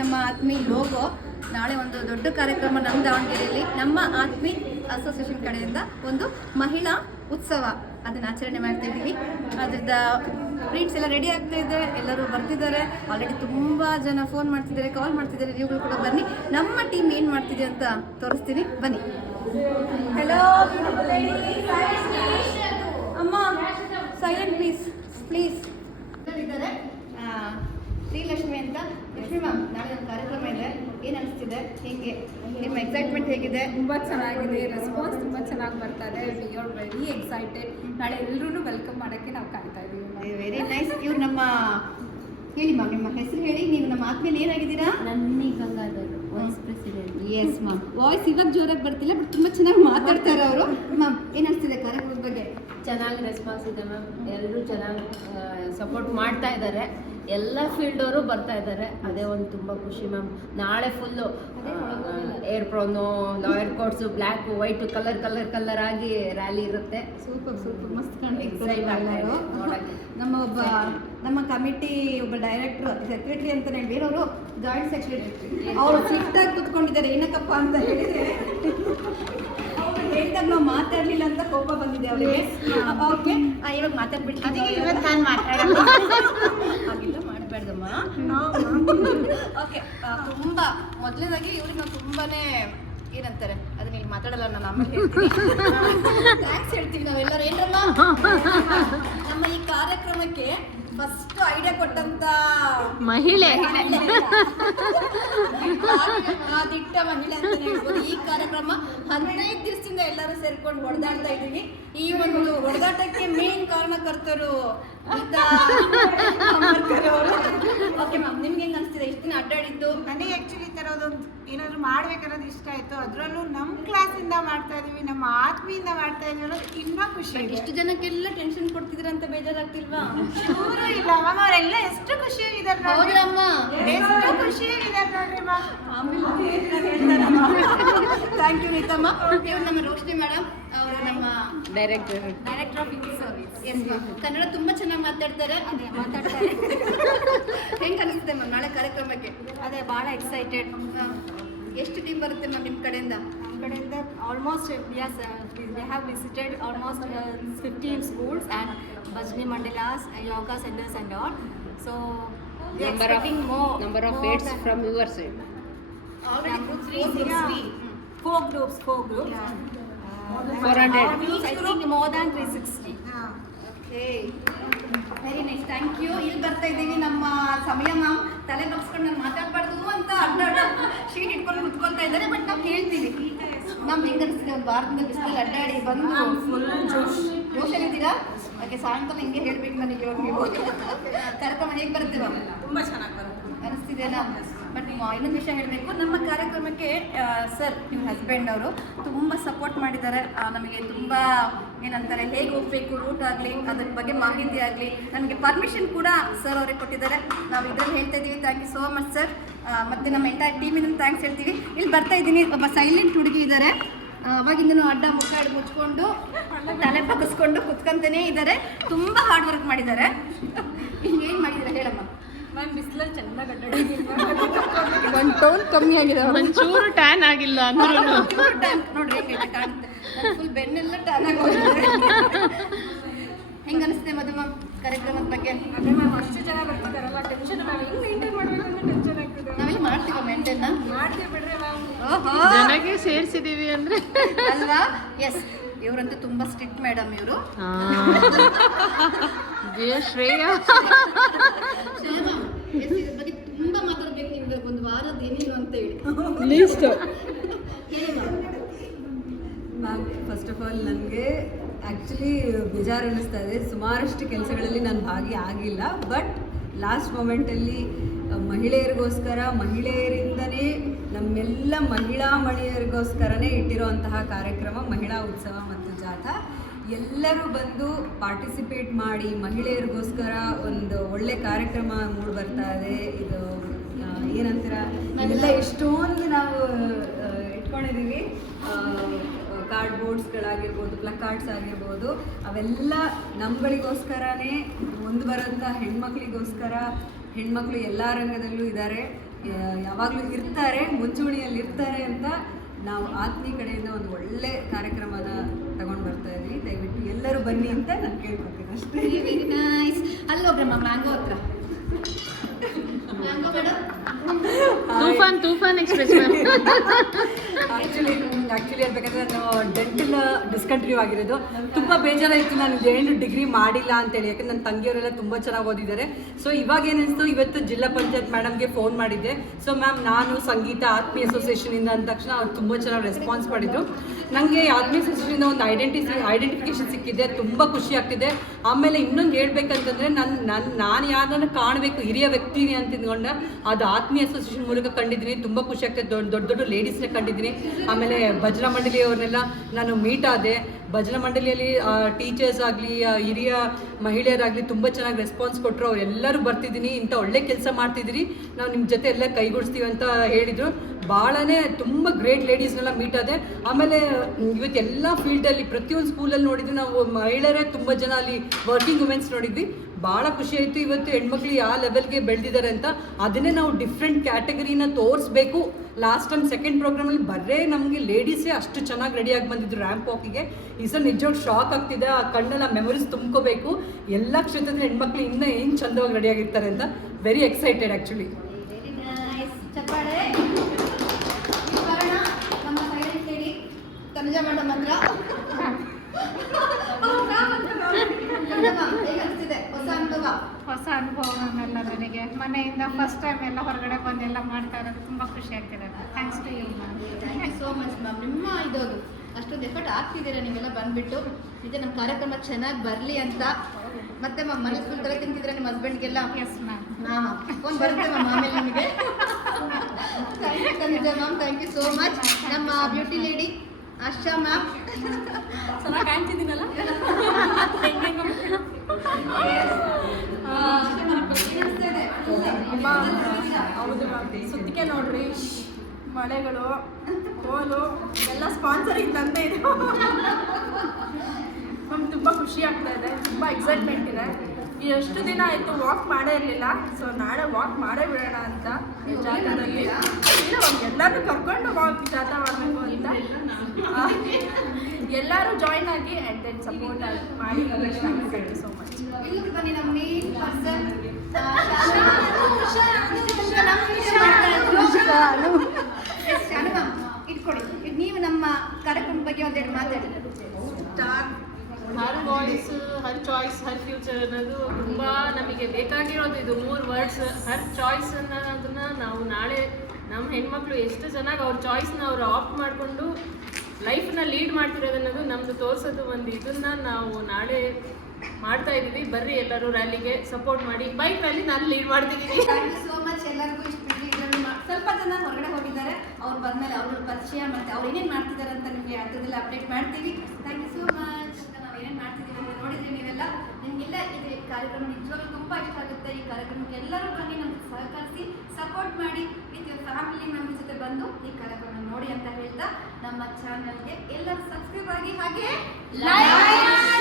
ನಮ್ಮ ಆತ್ಮಿ ಲೋಗೋ. ನಾಳೆ ಒಂದು ದೊಡ್ಡ ಕಾರ್ಯಕ್ರಮ ನಮ್ಮ ದಾವಣಗೆರೆಯಲ್ಲಿ ನಮ್ಮ ಆತ್ಮಿ ಅಸೋಸಿಯೇಷನ್ ಕಡೆಯಿಂದ ಒಂದು ಮಹಿಳಾ ಉತ್ಸವ ಅದನ್ನು ಆಚರಣೆ ಮಾಡ್ತಾ ಇದ್ದೀವಿ. ಅದ್ರದ್ದು ಪ್ರಿಂಟ್ಸ್ ಎಲ್ಲ ರೆಡಿ ಆಗ್ತಾ ಇದೆ, ಎಲ್ಲರೂ ಬರ್ತಿದ್ದಾರೆ. ಆಲ್ರೆಡಿ ತುಂಬ ಜನ ಫೋನ್ ಮಾಡ್ತಿದ್ದಾರೆ, ಕಾಲ್ ಮಾಡ್ತಿದ್ದಾರೆ. ನೀವುಗಳು ಕೂಡ ಬನ್ನಿ, ನಮ್ಮ ಟೀಮ್ ಏನು ಮಾಡ್ತಿದೆ ಅಂತ ತೋರಿಸ್ತೀನಿ, ಬನ್ನಿ. ಹಲೋ ಅಮ್ಮ, ಸೈಲೆಂಟ್ ಪ್ಲೀಸ್ ಪ್ಲೀಸ್. ಇದ್ದಾರೆ ಶ್ರೀಲಕ್ಷ್ಮಿ ಅಂತ. ಲಕ್ಷ್ಮಿ ಮ್ಯಾಮ್, ನಾಳೆ ಒಂದು ಕಾರ್ಯಕ್ರಮ ಇದೆ, ಏನು ಅನಿಸ್ತಿದೆ, ಹೇಗೆ ನಿಮ್ಮ ಎಕ್ಸೈಟ್ಮೆಂಟ್ ಹೇಗಿದೆ? ತುಂಬ ಚೆನ್ನಾಗಿದೆ, ರೆಸ್ಪಾನ್ಸ್ ತುಂಬ ಚೆನ್ನಾಗಿ ಬರ್ತಾ ಇದೆ. We are very excited. ನಾಳೆ ಎಲ್ಲರೂ ವೆಲ್ಕಮ್ ಮಾಡೋಕ್ಕೆ ನಾವು ಕಾಯ್ತಾ ಇದ್ದೀವಿ. Very nice. ಇವ್ರು ನಮ್ಮ, ಹೇಳಿ ಮ್ಯಾಮ್ ನಿಮ್ಮ ಹೆಸರು ಹೇಳಿ. ನೀವು ನಮ್ಮ ಆತ್ಮೇಲೆ ಏನಾಗಿದ್ದೀರಾ? ನನ್ನಿ Gangadhar, vice president. Yes ma'am. Voice ಇವಾಗ ಜೋರಾಗಿ ಬರ್ತಿಲ್ಲ, ಬಟ್ ತುಂಬ ಚೆನ್ನಾಗಿ ಮಾತಾಡ್ತಾರೆ ಅವರು. ಮ್ಯಾಮ್, ಏನು ಅನಿಸ್ತಿದೆ ಕಾರ್ಯಕ್ರಮದ ಬಗ್ಗೆ? ಚೆನ್ನಾಗಿ ರೆಸ್ಪಾನ್ಸ್ ಇದೆ ಮ್ಯಾಮ್. ಎಲ್ಲರೂ ಚೆನ್ನಾಗಿ ಸಪೋರ್ಟ್ ಮಾಡ್ತಾ ಇದ್ದಾರೆ. ಎಲ್ಲ ಫೀಲ್ಡ್ ಅವರು ಬರ್ತಾ ಇದ್ದಾರೆ. ಅದೇ ಒಂದು ತುಂಬ ಖುಷಿ ಮ್ಯಾಮ್. ನಾಳೆ full apron, lawyer coats, black, white, colour ಆಗಿ ರ್ಯಾಲಿ ಇರುತ್ತೆ. ಸೂಪರ್ ಮಸ್ತ್ ಕಾಣ್ತಿದ್ದಾರೆ. ನೋಡಕ್ಕೆ ನಮ್ಮ ಕಮಿಟಿ ಒಬ್ಬ ಡೈರೆಕ್ಟರ್, ಸೆಕ್ರೆಟರಿ ಅಂತಾನೆ, ಬೇರೆಯವರು ಜಾಯಿಂಟ್ ಸೆಕ್ರೆಟರಿ, ಅವರು ಸ್ಟ್ರಿಕ್ಟ್ ಆಗಿ ಕುತ್ಕೊಂಡಿದ್ದಾರೆ. ಏನಕ್ಕಪ್ಪ ಅಂತ ಹೇಳಿದ್ರೆ ಹೇಳಿದಾಗ ನಾವು ಮಾತಾಡಲಿಲ್ಲ ಅಂತ ಕೋಪ ಬಂದಿದೆ ಅವರಿಗೆ. ಓಕೆ, ಇವಾಗ ಮಾತಾಡ್ಬಿಡ್ತೀನಿ. ನಾನು ಮಾತಾಡೋಣ ಹಾಗೆಲ್ಲ ಮಾಡಬೇಡ್ದಮ್ಮ. ಓಕೆ, ತುಂಬ ಮೊದಲನೇದಾಗಿ ಇವ್ರಿಗೆ ನಾವು ತುಂಬಾನೇ ಏನಂತಾರೆ ಅದನ್ನ ಇಲ್ಲಿ ಮಾತಾಡಲ್ಲ, ನಾನು ಆಮೇಲೆ ಹೇಳ್ತೀನಿ. ಥ್ಯಾಂಕ್ಸ್ ಹೇಳ್ತೀವಿ ನಾವೆಲ್ಲರೂ. ಏನಲ್ಲ, ನಮ್ಮ ಈ ಕಾರ್ಯಕ್ರಮಕ್ಕೆ ಫಸ್ಟ್ ಐಡಿಯಾ ಕೊಟ್ಟಂತ ಮಹಿಳೆ, ದಿಟ್ಟ ಮಹಿಳೆ ಅಂತ ಹೇಳ್ಬೋದು. ಈ ಕಾರ್ಯಕ್ರಮ 15 ದಿವಸದಿಂದ ಎಲ್ಲರೂ ಸೇರ್ಕೊಂಡು ಹೊಡೆದಾಡ್ತಾ ಇದ್ದೀವಿ. ಈ ಒಂದು ಹೊಡೆದಾಟಕ್ಕೆ ಮೇನ್ ಕಾರಣಕರ್ತರು ಓಕೆ ಮ್ಯಾಮ್, ನಿಮ್ಗೆ ಹೆಂಗ್ ಅನಿಸ್ತಿದೆ ಇಷ್ಟು ದಿನ ಅಡ್ಡಾಡಿದ್ದು? ನನಗೆ ಆ್ಯಕ್ಚುಲಿ ಈ ಥರದೊಂದು ಏನಾದರೂ ಮಾಡ್ಬೇಕನ್ನೋದು ಇಷ್ಟ ಆಯಿತು. ಅದರಲ್ಲೂ ನಮ್ಮ ಕ್ಲಾಸಿಂದ ಮಾಡ್ತಾ ಇದೀವಿ, ನಮ್ಮ ಆತ್ಮೀಯಿಂದ ಮಾಡ್ತಾ ಇದೀವಿ ಅನ್ನೋದು ಇನ್ನೂ ಖುಷಿ. ಇಷ್ಟು ಜನಕ್ಕೆಲ್ಲ ಟೆನ್ಷನ್ ಕೊಡ್ತಿದ್ರ ಅಂತ ಬೇಜಾರಾಗ್ತಿಲ್ವಾ? ಚೂರು ಇಲ್ಲ ಮ್ಯಾಮ್, ಅವರೆಲ್ಲ ಎಷ್ಟು ಖುಷಿಯಾಗಿದ್ದಾರೆ ನೋಡಿ. ಹೌದಮ್ಮ, ಎಷ್ಟು ಖುಷಿಯಾಗಿದ್ದಾರೆ ನೋಡ್ರಿ ಮ್ಯಾಮ್. Thank you ನೀತಮ್ಮ. ಇವ್ರು ನಮ್ಮ ರೋಶ್ನಿ ಮೇಡಮ್, ಅವರು ನಮ್ಮ director of English service. Yes ma'am. Kannada ತುಂಬ ಚೆನ್ನಾಗಿ ಮಾತಾಡ್ತಾರೆ. ಹೆಂಗೆ ಅನಿಸುತ್ತೆ ಮ್ಯಾಮ್ ನಾಳೆ ಕಾರ್ಯಕ್ರಮಕ್ಕೆ? ಅದೇ ಭಾಳ ಎಕ್ಸೈಟೆಡ್. ಎಷ್ಟು ಟೀಮ್ ಬರುತ್ತೆ ಮ್ಯಾಮ್ ನಿಮ್ಮ ಕಡೆಯಿಂದ? ನಮ್ಮ ಕಡೆಯಿಂದ almost they have visited almost 15 schools and Bhajani Mandalas, yoga centers and all. So we are expecting number of aids from your side. Already groups, 4 groups. 400. I think more than 360. Okay, very nice, thank you. ಇಲ್ಲಿ ಬರ್ತಾ ಇದ್ದೀವಿ ನಮ್ಮ ಸಮಯ ma'am. ತಲೆ ಬಗ್ಸ್ಕೊಂಡು ನಾನು ಮಾತಾಡಬಾರ್ದು ಅಂತ ಅಡ್ಡಾಡ sheet ಇಟ್ಕೊಂಡು ಕುತ್ಕೊಳ್ತಾ ಇದ್ದಾರೆ. ಬಟ್ ನಾವು ಕೇಳ್ತೀವಿ ಮ್ಯಾಮ್, ಹೆಂಗೆ ಅನಿಸ್ತಿದೆ ಒಂದು ವಾರದಿಂದ ಬಿಸಿಲಲ್ಲಿ ಅಡ್ಡಾಡಿ ಬಂದು? ಫುಲ್ ಜೋಶಲ್ಲಿದ್ದೀರಾ? ಓಕೆ, ಸಾಯಂಕಾಲ ಹಿಂಗೆ ಹೇಳ್ಬೇಕು ನನಗೆ ಇವಾಗ ನೀವು. ಕಾರ್ಯಕ್ರಮ ಹೇಗೆ ಬರುತ್ತೆ ಮ್ಯಾಮ್? ತುಂಬ ಚೆನ್ನಾಗಿ ಬರುತ್ತೆ ಅನಿಸ್ತಿದೆನಾ? ಬಟ್ ಇನ್ನೊಂದು ವಿಷಯ ಹೇಳಬೇಕು, ನಮ್ಮ ಕಾರ್ಯಕ್ರಮಕ್ಕೆ ಸರ್, ನಿಮ್ಮ ಹಸ್ಬೆಂಡ್ ಅವರು ತುಂಬ ಸಪೋರ್ಟ್ ಮಾಡಿದ್ದಾರೆ. ನಮಗೆ ತುಂಬ ಏನಂತಾರೆ, ಹೇಗೆ ಹೋಗಬೇಕು ರೂಟ್ ಆಗಲಿ, ಅದ್ರ ಬಗ್ಗೆ ಮಾಹಿತಿ ಆಗಲಿ, ನಮಗೆ ಪರ್ಮಿಷನ್ ಕೂಡ ಸರ್ ಅವರೇ ಕೊಟ್ಟಿದ್ದಾರೆ. ನಾವು ಇದರಲ್ಲಿ ಹೇಳ್ತಾ ಇದ್ದೀವಿ, thank you so much sir. ಮತ್ತು ನಮ್ಮ ಎಂಟೈರ್ ಟೀಮಿಂದ ಥ್ಯಾಂಕ್ಸ್ ಹೇಳ್ತೀವಿ. ಇಲ್ಲಿ ಬರ್ತಾ ಇದ್ದೀನಿ, ಒಬ್ಬ ಸೈಲೆಂಟ್ ಹುಡುಗಿ ಇದ್ದಾರೆ. ಅವಾಗಿಂದನೂ ಅಡ್ಡ ಮುಖ ಮುಚ್ಕೊಂಡು ತಲೆ ಬಗ್ಗಿಸ್ಕೊಂಡು ಕುತ್ಕೊಂತಾನೇ ಇದ್ದಾರೆ. ತುಂಬ ಹಾರ್ಡ್ ವರ್ಕ್ ಮಾಡಿದ್ದಾರೆ. ಏನು ಮಾಡಿದ್ದಾರೆ ಹೇಳಮ್ಮ? ಮ್ಯಾಮ್, ಬಿಸಿಲಲ್ಲಿ ಚೆನ್ನಾಗಿ ಅಡ್ಡಾಡಿದ್ದೀನಿ. ಒಂದು ಟೋನ್ ಕಮ್ಮಿ ಆಗಿದೆ, ಒಂಚೂರು ಟ್ಯಾನ್ ಆಗಿಲ್ಲ ಅಂದ್ರೂ ನೋಡ್ರಿ ಹೇಗೆ ಕಾಣುತ್ತೆ. ಫುಲ್ ಬೆನ್ನೆಲ್ಲ ಟ್ಯಾನ್ ಆಗಿ ಹೋಗಿದೆ. ಹೆಂಗೆ ಅನಿಸುತ್ತೆ ಮಧುಮ ಕಾರ್ಯಕ್ರಮದ ಬಗ್ಗೆ? ಅದೇ ಮ್ಯಾಮ್, ಅಷ್ಟು ಜನ ಬರ್ತಿದ್ದಾರಲ್ಲ, ಟೆನ್ಷನ್ ಮ್ಯಾಮ್. ಹೆಂಗೆ ಮೇಂಟೈನ್ ಮಾಡಬೇಕು ಅಂತ ಟೆನ್ಷನ್ ಆಗ್ತಿದೆ. ನಾವೆಲ್ಲ ಮಾಡ್ತೀವಿ ಮೇಂಟೈನ್. ಮಾಡ್ತೀವಿ ಬಿಡ್ರಿ ಮ್ಯಾಮ್. ಓಹೋ, ನನಗೆ ಸೇರಿಸಿದೀವಿ ಅಂದ್ರೆ ಅಲ್ವಾ? ಎಸ್, ಇವರಂತೂ ತುಂಬ ಸ್ಟ್ರಿಕ್ಟ್ ಮೇಡಮ್ ಇವರು. ಶ್ರೇಯಾ ಇದ್ರ ಬಗ್ಗೆ ತುಂಬ ಮಾತಾಡ್ಬೇಕು ನಿಮ್ಗೆ. ಒಂದು ವಾರದ ಏನಿಲ್ಲ ಅಂತ ಹೇಳಿ ಲೀಸ್ಟ್ ಹೇಳಿ ma'am. Ma'am, first of all ನನಗೆ ಆ್ಯಕ್ಚುಲಿ ಬೇಜಾರು ಅನ್ನಿಸ್ತಾ ಇದೆ. ಸುಮಾರಷ್ಟು ಕೆಲಸಗಳಲ್ಲಿ ನಾನು ಭಾಗಿಯಾಗಿಲ್ಲ. ಬಟ್ ಲಾಸ್ಟ್ ಮೊಮೆಂಟಲ್ಲಿ ಮಹಿಳೆಯರಿಗೋಸ್ಕರ, ಮಹಿಳೆಯರಿಂದನೇ ನಮ್ಮೆಲ್ಲ ಮಹಿಳೆಯರಿಗೋಸ್ಕರನೇ ಇಟ್ಟಿರೋಂತಹ ಕಾರ್ಯಕ್ರಮ ಮಹಿಳಾ ಉತ್ಸವ ಮತ್ತು ಜಾಥಾ. ಎಲ್ಲರೂ ಬಂದು ಪಾರ್ಟಿಸಿಪೇಟ್ ಮಾಡಿ ಮಹಿಳೆಯರಿಗೋಸ್ಕರ ಒಂದು ಒಳ್ಳೆ ಕಾರ್ಯಕ್ರಮ ಮೂಡಿ ಬರ್ತಾ ಇದೆ. ಇದು ಏನಂತೀರ, ಇದೆಲ್ಲ ಎಷ್ಟೊಂದು ನಾವು ಇಟ್ಕೊಂಡಿದ್ದೀವಿ. ಕಾರ್ಡ್ಬೋರ್ಡ್ಸ್ಗಳಾಗಿರ್ಬೋದು, ಪ್ಲಕಾರ್ಡ್ಸ್ ಆಗಿರ್ಬೋದು, ಅವೆಲ್ಲ ನಮ್ಮಗಳಿಗೋಸ್ಕರನೇ ಮುಂದೆ ಬರೋಂಥ ಹೆಣ್ಮಕ್ಳಿಗೋಸ್ಕರ. ಹೆಣ್ಮಕ್ಳು ಎಲ್ಲ ರಂಗದಲ್ಲೂ ಇದ್ದಾರೆ. ಯಾವಾಗಲೂ ಇರ್ತಾರೆ, ಮುಂಚೂಣಿಯಲ್ಲಿ ಇರ್ತಾರೆ ಅಂತ ನಾವು ಆತ್ಮೀಯ ಕಡೆಯಿಂದ ಒಂದು ಒಳ್ಳೆ ಕಾರ್ಯಕ್ರಮನ ತಗೊಂಡು ಬರ್ತಾ ಇದ್ವಿ. ದಯವಿಟ್ಟು ಎಲ್ಲರೂ ಬನ್ನಿ ಅಂತ ನಾನು ಕೇಳ್ಕೊತೀನಿ ಅಷ್ಟೇ. Very nice. ಅಲ್ಲೋಗ್ರಮ್ಮ ಮ್ಯಾಂಗೋ ಹತ್ರ. Mango madam. Toofan express ma'am. Actually ಹೇಳ್ಬೇಕಂದ್ರೆ ನಾನು ಡೆಂಟಲ್ ಡಿಸ್ಕಂಟಿನ್ಯೂ ಆಗಿರೋದು ತುಂಬ ಬೇಜಾರಾಯಿತು. ನಾನು ಏನು ಡಿಗ್ರಿ ಮಾಡಿಲ್ಲ ಅಂತೇಳಿ, ಯಾಕಂದ್ರೆ ನನ್ನ ತಂಗಿಯವರೆಲ್ಲ ತುಂಬ ಚೆನ್ನಾಗಿ ಓದಿದ್ದಾರೆ. ಸೊ ಇವಾಗ ಏನಿಸ್ತು, ಇವತ್ತು ಜಿಲ್ಲಾ ಪಂಚಾಯತ್ ಮೇಡಮ್ಗೆ ಫೋನ್ ಮಾಡಿದ್ದೆ. ಸೊ ಮ್ಯಾಮ್ ನಾನು ಸಂಗೀತ ಆತ್ಮೀಯ ಅಸೋಸಿಯೇಷನಿಂದ ಅಂದ ತಕ್ಷಣ ಅವ್ರು ತುಂಬ ಚೆನ್ನಾಗಿ ರೆಸ್ಪಾನ್ಸ್ ಮಾಡಿದರು. ನನಗೆ ಆತ್ಮೀಯ ಅಸೋಸಿಯೇಷನಿಂದ ಒಂದು ಐಡೆಂಟಿಫಿಕೇಷನ್ ಸಿಕ್ಕಿದೆ, ತುಂಬ ಖುಷಿ ಆಗ್ತಿದೆ. ಆಮೇಲೆ ಇನ್ನೊಂದು ಹೇಳ್ಬೇಕಂತಂದರೆ ನಾನು ಯಾರನ್ನ ಕಾಣಬೇಕು ಹಿರಿಯ ವ್ಯಕ್ತಿನಿ ಅಂತ ತಿಂದ್ಕೊಂಡೆ, ಅದು ಆತ್ಮೀಯ ಅಸೋಸಿಯೇಷನ್ ಮೂಲಕ ಕಂಡಿದ್ದೀನಿ. ತುಂಬ ಖುಷಿ ಆಗ್ತದೆ. ದೊಡ್ಡ ಲೇಡೀಸ್ನ ಕಂಡಿದ್ದೀನಿ. ಆಮೇಲೆ ಭಜನಾ ಮಂಡಳಿಯವ್ರನ್ನೆಲ್ಲ ನಾನು ಮೀಟ್ ಆದೆ. ಭಜನಾ ಮಂಡಳಿಯಲ್ಲಿ ಟೀಚರ್ಸ್ ಆಗಲಿ ಹಿರಿಯ ಮಹಿಳೆಯರಾಗಲಿ ತುಂಬ ಚೆನ್ನಾಗಿ ರೆಸ್ಪಾನ್ಸ್ ಕೊಟ್ಟರು. ಅವರೆಲ್ಲರೂ ಬರ್ತಿದ್ದೀನಿ, ಇಂಥ ಒಳ್ಳೆ ಕೆಲಸ ಮಾಡ್ತಿದ್ದೀರಿ, ನಾವು ನಿಮ್ಮ ಜೊತೆ ಎಲ್ಲ ಕೈಗೂಡಿಸ್ತೀವಿ ಅಂತ ಹೇಳಿದರು. ಭಾಳನೇ ತುಂಬ ಗ್ರೇಟ್ ಲೇಡೀಸ್ನೆಲ್ಲ ಮೀಟ್ ಆದೆ. ಆಮೇಲೆ ಇವತ್ತೆಲ್ಲ ಫೀಲ್ಡಲ್ಲಿ ಪ್ರತಿಯೊಂದು ಸ್ಕೂಲಲ್ಲಿ ನೋಡಿದ್ವಿ ನಾವು ಮಹಿಳೆಯರೇ ತುಂಬ ಜನ ಅಲ್ಲಿ ವರ್ಕಿಂಗ್ ವುಮೆನ್ಸ್ ನೋಡಿದ್ವಿ. ಭಾಳ ಖುಷಿ ಆಯಿತು. ಇವತ್ತು ಹೆಣ್ಮಕ್ಳು ಯಾವ ಲೆವೆಲ್ಗೆ ಬೆಳೆದಿದ್ದಾರೆ ಅಂತ ಅದನ್ನೇ ನಾವು ಡಿಫ್ರೆಂಟ್ ಕ್ಯಾಟಗರಿನ ತೋರಿಸ್ಬೇಕು. ಲಾಸ್ಟ್ ಟೈಮ್ ಸೆಕೆಂಡ್ ಪ್ರೋಗ್ರಾಮಲ್ಲಿ ಬರೇ ನಮಗೆ ಲೇಡೀಸೇ ಅಷ್ಟು ಚೆನ್ನಾಗಿ ರೆಡಿಯಾಗಿ ಬಂದಿದ್ರು ರ್ಯಾಂಪ್ ವಾಕಿಗೆ. ಈ ಸಲ ನಿಜವಾಗ್ಲೂ ಶಾಕ್ ಆಗ್ತಿದೆ. ಆ ಕಣ್ಣೆಲ್ಲ ಮೆಮೊರೀಸ್ ತುಂಬ್ಕೋಬೇಕು. ಎಲ್ಲ ಕ್ಷೇತ್ರದ ಹೆಣ್ಮಕ್ಳು ಇನ್ನೂ ಏನು ಚಂದವಾಗಿ ರೆಡಿಯಾಗಿರ್ತಾರೆ ಅಂತ very excited actually. Very nice. ಚಪ್ಪಾಳೆ. ನೀವು ಬರೋಣ ನಮ್ಮ ಸೈಲೆಂಟ್ ಲೇಡಿ ತನುಜಾ ಮೇಡಮ್ ಹತ್ರ. ಹೇಗೆ ಅನಿಸ್ತಿದೆ ಹೊಸ ಅನುಭವ? ಹೊಸ ಅನುಭವ ಎಲ್ಲ ನನಗೆ. ಮನೆಯಿಂದ ಫಸ್ಟ್ ಟೈಮ್ ಎಲ್ಲ ಹೊರಗಡೆ ಬಂದೆಲ್ಲ ಮಾಡ್ತಾ ಇರೋದು ತುಂಬ ಖುಷಿ ಆಗ್ತಿದೆ. Thanks to you ma'am. Thank you so much ma'am. ನಿಮ್ಮ ಇದೋದು ಅಷ್ಟೊಂದು ಎಫರ್ಟ್ ಆಗ್ತಿದ್ದೀರಾ ನೀವೆಲ್ಲ ಬಂದುಬಿಟ್ಟು. ನಿಜ ನಮ್ಮ ಕಾರ್ಯಕ್ರಮ ಚೆನ್ನಾಗಿ ಬರಲಿ ಅಂತ. ಮತ್ತೆ ಮ್ಯಾಮ್ ಮನೆ ಫುಲ್ ತಲೆ ತಿಂತಿದ್ರೆ ನಿಮ್ಮ ಹಸ್ಬೆಂಡ್ಗೆಲ್ಲ? Yes ma'am. ಹಾಂ ಫೋನ್ ಬರುತ್ತೆ ಮ್ಯಾಮ್ ಆಮೇಲೆ ನಿಮಗೆ. Thank you Tanuja ma'am, thank you so much. ನಮ್ಮ ಬ್ಯೂಟಿ ಲೇಡಿ ಆಶಾ ಮ್ಯಾಮ್. ಚೆನ್ನಾಗಿ ಕಾಣ್ತಿದ್ದೀನಲ್ಲ? ಹೌದು ಮ್ಯಾಮ್. ಸುತ್ತಿಗೆ ನೋಡ್ರಿ, ಮಳೆಗಳು, ಕೋಲು ಎಲ್ಲ ಸ್ಪಾನ್ಸರಿಂಗ್ ತಂದೆ ಇದೆ ಮ್ಯಾಮ್. ತುಂಬ ಖುಷಿ ಆಗ್ತಾ ಇದೆ, ತುಂಬ ಎಕ್ಸೈಟ್ಮೆಂಟ್ ಇದೆ. ಎಷ್ಟು ದಿನ ಆಯಿತು ವಾಕ್ ಮಾಡೇ ಇರಲಿಲ್ಲ. ಸೊ ನಾಳೆ ವಾಕ್ ಮಾಡೇ ಬಿಡೋಣ ಅಂತ ಜಾಥಾದಲ್ಲಿ ಇಲ್ಲ ಮ್ಯಾಮ್. ಎಲ್ಲರೂ ಕರ್ಕೊಂಡು ವಾಕ್ ಜಾಥಾ ಮಾಡಬೇಕು ಅಂತ ಎಲ್ಲರೂ ಜಾಯ್ನ್ ಆಗಿ ಆ್ಯಂಡ್ ದೆನ್ ಸಪೋರ್ಟ್ ಮಾಡಿ. Thank you so much. ಇಲ್ಲಿಗೆ ಬನ್ನಿ ನಮ್ಮ ಮೇನ್ ಪರ್ಸನ್ ಇಟ್ಕೊಡಿ. ನೀವು ನಮ್ಮ ಕಾರ್ಯಕ್ರಮದ ಬಗ್ಗೆ ಒಂದೆರಡು ಮಾತಾಡಿ. ಹರ್ ವಾಯ್ಸ್ ಹರ್ ಚಾಯ್ಸ್ ಹರ್ ಫ್ಯೂಚರ್ ಅನ್ನೋದು ತುಂಬ ನಮಗೆ ಬೇಕಾಗಿರೋದು. ಇದು 3 ವರ್ಡ್ಸ್. ಹರ್ ಚಾಯ್ಸ್ ಅನ್ನೋದನ್ನ ನಾವು ನಾಳೆ ನಮ್ಮ ಹೆಣ್ಮಕ್ಳು ಎಷ್ಟು ಚೆನ್ನಾಗಿ ಅವ್ರ ಚಾಯ್ಸ್ನ ಅವ್ರು ಆಪ್ಟ್ ಮಾಡಿಕೊಂಡು ಲೈಫ್ನ ಲೀಡ್ ಮಾಡ್ತಿರೋದನ್ನೋದು ನಮ್ಮದು ತೋರಿಸೋದು ಒಂದು. ಇದನ್ನು ನಾವು ನಾಳೆ ಮಾಡ್ತಾ ಇದ್ದೀವಿ. ಬರ್ರಿ ಎಲ್ಲರೂ ರ್ಯಾಲಿಗೆ ಸಪೋರ್ಟ್ ಮಾಡಿ. ಬೈಕ್ ರ್ಯಾಲಿ ನಾನು ಲೀಡ್ ಮಾಡ್ತಿದ್ದೀನಿ. ಥ್ಯಾಂಕ್ ಯು ಸೋ ಮಚ್ ಎಲ್ಲರಿಗೂ. ಇಷ್ಟು ಸ್ವಲ್ಪ ಜನ ಹೊರಗಡೆ ಹೋಗಿದ್ದಾರೆ. ಅವ್ರು ಬಂದಮೇಲೆ ಅವ್ರ ಪರಿಚಯ ಮತ್ತು ಅವ್ರು ಏನೇನು ಮಾಡ್ತಿದ್ದಾರೆ ಅಂತ ನಿಮಗೆ ಅದ್ರದ್ದೆಲ್ಲ ಅಪ್ಡೇಟ್ ಮಾಡ್ತೀವಿ. Thank you so much. ನಾವು ಏನೇನು ಮಾಡ್ತಿದ್ದೀವಿ ಅಂತ ನೋಡಿದ್ರಿ ನೀವೆಲ್ಲ. ನಿಮಗೆಲ್ಲ ಇದು ಕಾರ್ಯಕ್ರಮ ನಿಜವಾಗ್ಲೂ ತುಂಬ ಇಷ್ಟ ಆಗುತ್ತೆ. ಈ ಕಾರ್ಯಕ್ರಮಕ್ಕೆ ಎಲ್ಲರೂ ಬನ್ನಿ, ನಮಗೆ ಸಹಕರಿಸಿ ಸಪೋರ್ಟ್ ಮಾಡಿ. ವಿತ್ ಯುವರ್ ಫ್ಯಾಮಿಲಿ ಮೆಂಬರ್ಸ್ ಜೊತೆ ಬಂದು ಈ ಕಾರ್ಯಕ್ರಮ ನೋಡಿ ಅಂತ ಹೇಳ್ತಾ ನಮ್ಮ ಚಾನಲ್ಗೆ ಎಲ್ಲರೂ ಸಬ್ಸ್ಕ್ರೈಬ್ ಆಗಿ ಹಾಗೆ ಲೈಕ್